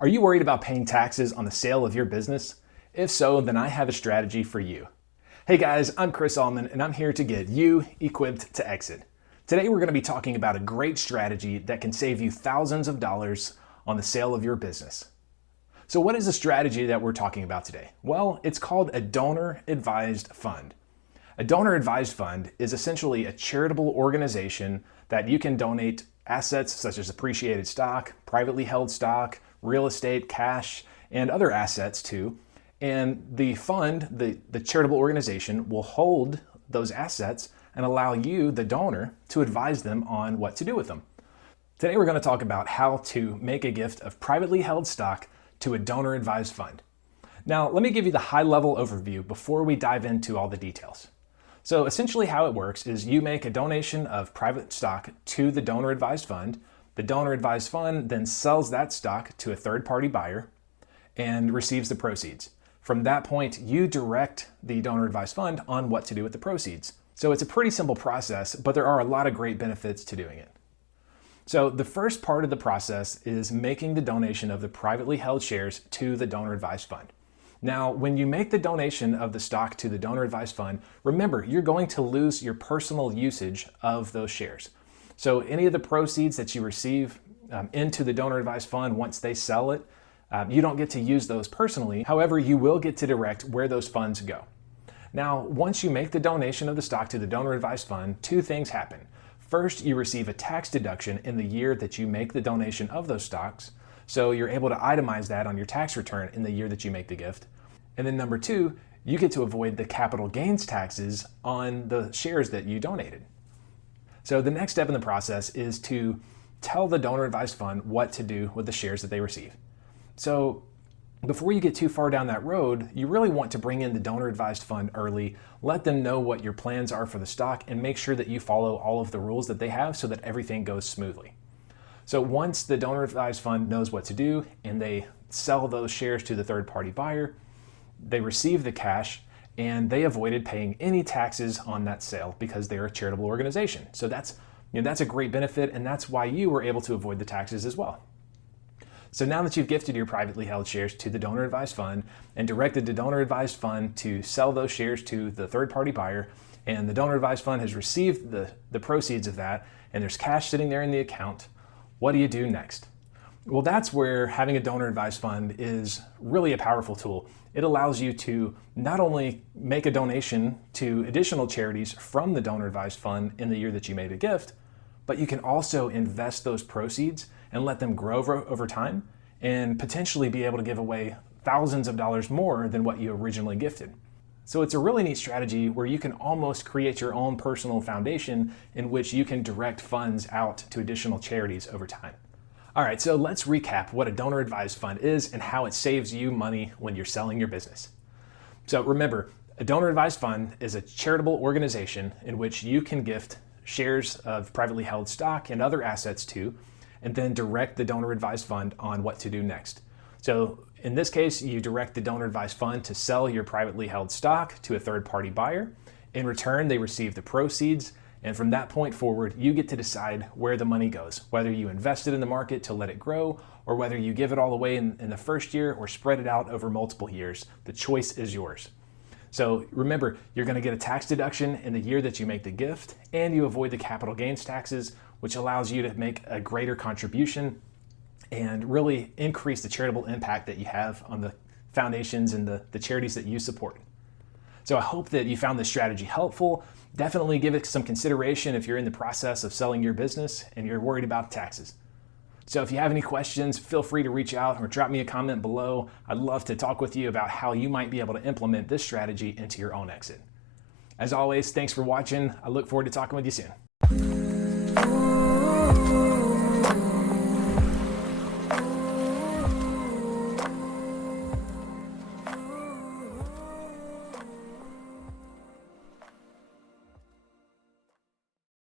Are you worried about paying taxes on the sale of your business? If so, then I have a strategy for you. Hey guys, I'm Chris Allman and I'm here to get you equipped to exit. Today we're going to be talking about a great strategy that can save you thousands of dollars on the sale of your business. So what is the strategy that we're talking about today? Well, it's called a donor-advised fund. A donor-advised fund is essentially a charitable organization that you can donate assets such as appreciated stock, privately held stock, real estate, cash, and other assets to. And the fund, the charitable organization, will hold those assets and allow you, the donor, to advise them on what to do with them. Today we're going to talk about how to make a gift of privately held stock to a donor-advised fund. Now, let me give you the high-level overview before we dive into all the details. So essentially how it works is you make a donation of private stock to the donor-advised fund. The donor-advised fund then sells that stock to a third-party buyer and receives the proceeds. From that point, you direct the donor-advised fund on what to do with the proceeds. So it's a pretty simple process, but there are a lot of great benefits to doing it. So the first part of the process is making the donation of the privately held shares to the donor-advised fund. Now, when you make the donation of the stock to the donor-advised fund, remember, you're going to lose your personal usage of those shares. So any of the proceeds that you receive into the donor-advised fund, once they sell it, you don't get to use those personally. However, you will get to direct where those funds go. Now, once you make the donation of the stock to the donor-advised fund, two things happen. First, you receive a tax deduction in the year that you make the donation of those stocks. So you're able to itemize that on your tax return in the year that you make the gift. And then number two, you get to avoid the capital gains taxes on the shares that you donated. So the next step in the process is to tell the donor-advised fund what to do with the shares that they receive. So before you get too far down that road, you really want to bring in the donor-advised fund early, let them know what your plans are for the stock, and make sure that you follow all of the rules that they have so that everything goes smoothly. So once the donor-advised fund knows what to do and they sell those shares to the third-party buyer, they receive the cash and they avoided paying any taxes on that sale because they're a charitable organization. So that's a great benefit, and that's why you were able to avoid the taxes as well. So now that you've gifted your privately held shares to the donor-advised fund and directed the donor-advised fund to sell those shares to the third-party buyer, and the donor-advised fund has received the proceeds of that, and there's cash sitting there in the account, what do you do next? Well, that's where having a donor-advised fund is really a powerful tool. It allows you to not only make a donation to additional charities from the donor-advised fund in the year that you made a gift, but you can also invest those proceeds and let them grow over time and potentially be able to give away thousands of dollars more than what you originally gifted. So it's a really neat strategy where you can almost create your own personal foundation in which you can direct funds out to additional charities over time. All right, so let's recap what a donor-advised fund is and how it saves you money when you're selling your business. So remember, a donor-advised fund is a charitable organization in which you can gift shares of privately held stock and other assets to, and then direct the donor-advised fund on what to do next. So in this case, you direct the donor-advised fund to sell your privately held stock to a third-party buyer. In return, they receive the proceeds, and from that point forward, you get to decide where the money goes, whether you invest it in the market to let it grow, or whether you give it all away in the first year or spread it out over multiple years. The choice is yours. So remember, you're going to get a tax deduction in the year that you make the gift, and you avoid the capital gains taxes, which allows you to make a greater contribution and really increase the charitable impact that you have on the foundations and the charities that you support. So I hope that you found this strategy helpful. Definitely give it some consideration if you're in the process of selling your business and you're worried about taxes. So if you have any questions, feel free to reach out or drop me a comment below. I'd love to talk with you about how you might be able to implement this strategy into your own exit. As always, thanks for watching. I look forward to talking with you soon.